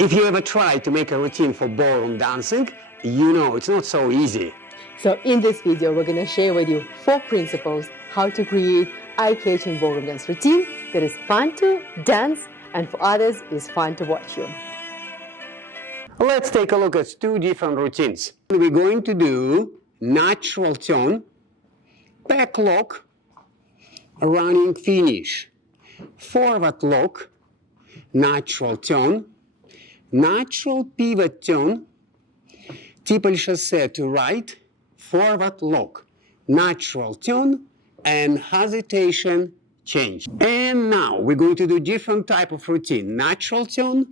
If you ever tried to make a routine for ballroom dancing, you know it's not so easy. So in this video, we're going to share with you 4 principles how to create eye-catching ballroom dance routine that is fun to dance and for others is fun to watch you. Let's take a look at 2 different routines. We're going to do natural turn, back lock, running finish, forward lock, natural turn, natural pivot turn, triple chassé to right, forward lock, natural turn, and hesitation change. And now we're going to do different type of routine, natural turn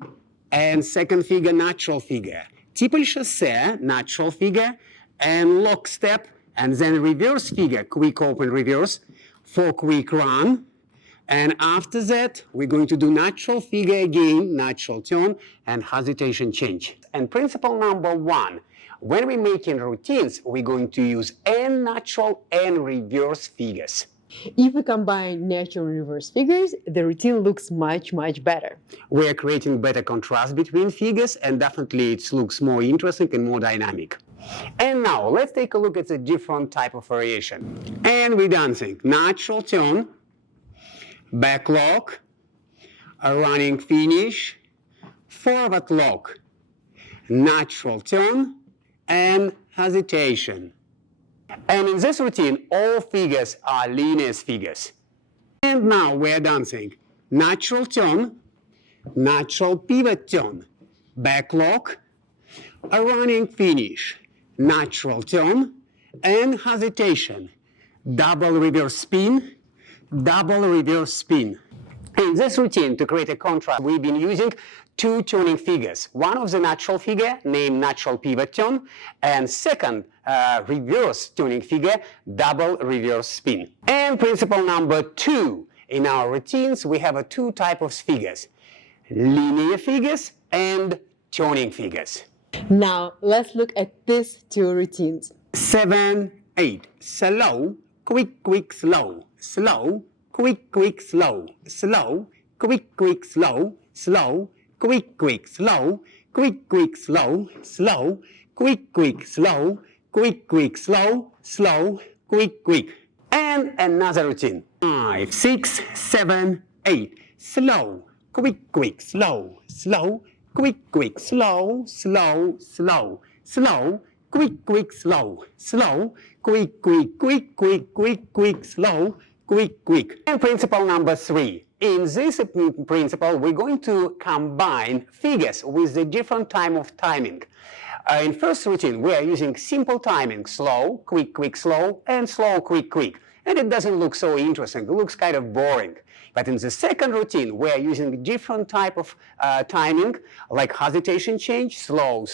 and second figure, natural figure, triple chassé, natural figure, and lock step, and then reverse figure, quick open reverse for quick run. And after that, we're going to do natural figure again, natural turn, and hesitation change. And principle number 1, when we're making routines, we're going to use and natural and reverse figures. If we combine natural and reverse figures, the routine looks much better. We are creating better contrast between figures, and definitely it looks more interesting and more dynamic. And now let's take a look at a different type of variation. And we're dancing natural turn, back lock, a running finish, forward lock, natural turn, and hesitation. And in this routine, all figures are linear figures. And now we're dancing natural turn, natural pivot turn, back lock, a running finish, natural turn, and hesitation, double reverse spin, double reverse spin. In this routine, to create a contrast, we've been using 2 turning figures. One of the natural figure, named natural pivot turn, and second reverse turning figure, double reverse spin. And principle number 2, in our routines, we have 2 types of figures, linear figures and turning figures. Now, let's look at these 2 routines. 7, 8, slow, quick, slow, slow, quick, slow, slow, quick, slow, slow, quick, slow, quick, slow, slow, quick, slow, quick, slow, slow, quick. And another routine. 5, 6, 7, 8, slow, quick, slow, slow, quick, slow, slow, slow, slow, quick, slow, slow, quick, slow, quick. And principle number 3. In this principle, we're going to combine figures with a different time of timing. In first routine, we are using simple timing, slow, quick, slow, and slow, quick. And it doesn't look so interesting. It looks kind of boring. But in the second routine, we are using different type of timing, like hesitation change, slow,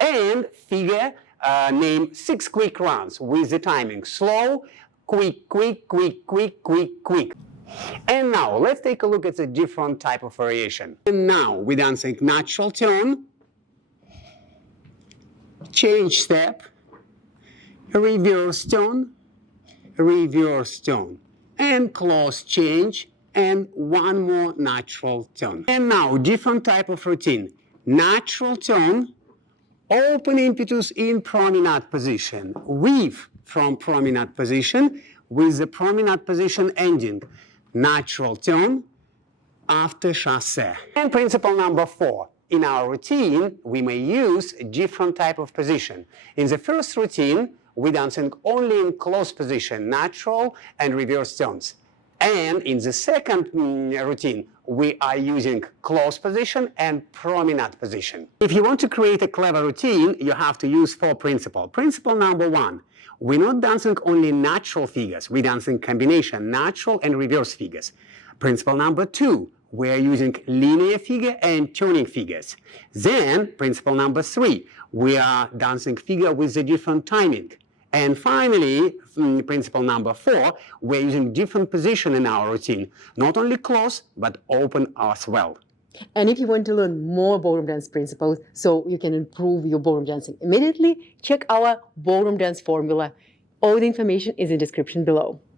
and figure named 6 quick runs with the timing, slow, quick. And now let's take a look at a different type of variation. And now we're dancing natural turn, change step, reverse turn, and close change, and one more natural turn. And now different type of routine. Natural turn, open impetus in promenade position, weave from promenade position with the promenade position ending, natural turn after chassé. And principle number 4. In our routine, we may use a different type of position. In the first routine, we're dancing only in close position, natural and reverse turns. And in the second routine, we are using close position and promenade position. If you want to create a clever routine, you have to use 4 principles. Principle number 1, we're not dancing only natural figures, we're dancing combination, natural and reverse figures. Principle number 2, we are using linear figure and turning figures. Then, principle number 3, we are dancing figure with a different timing. And finally, principle number 4, we're using different position in our routine, not only close, but open as well. And if you want to learn more ballroom dance principles so you can improve your ballroom dancing immediately, check our ballroom dance formula. All the information is in the description below.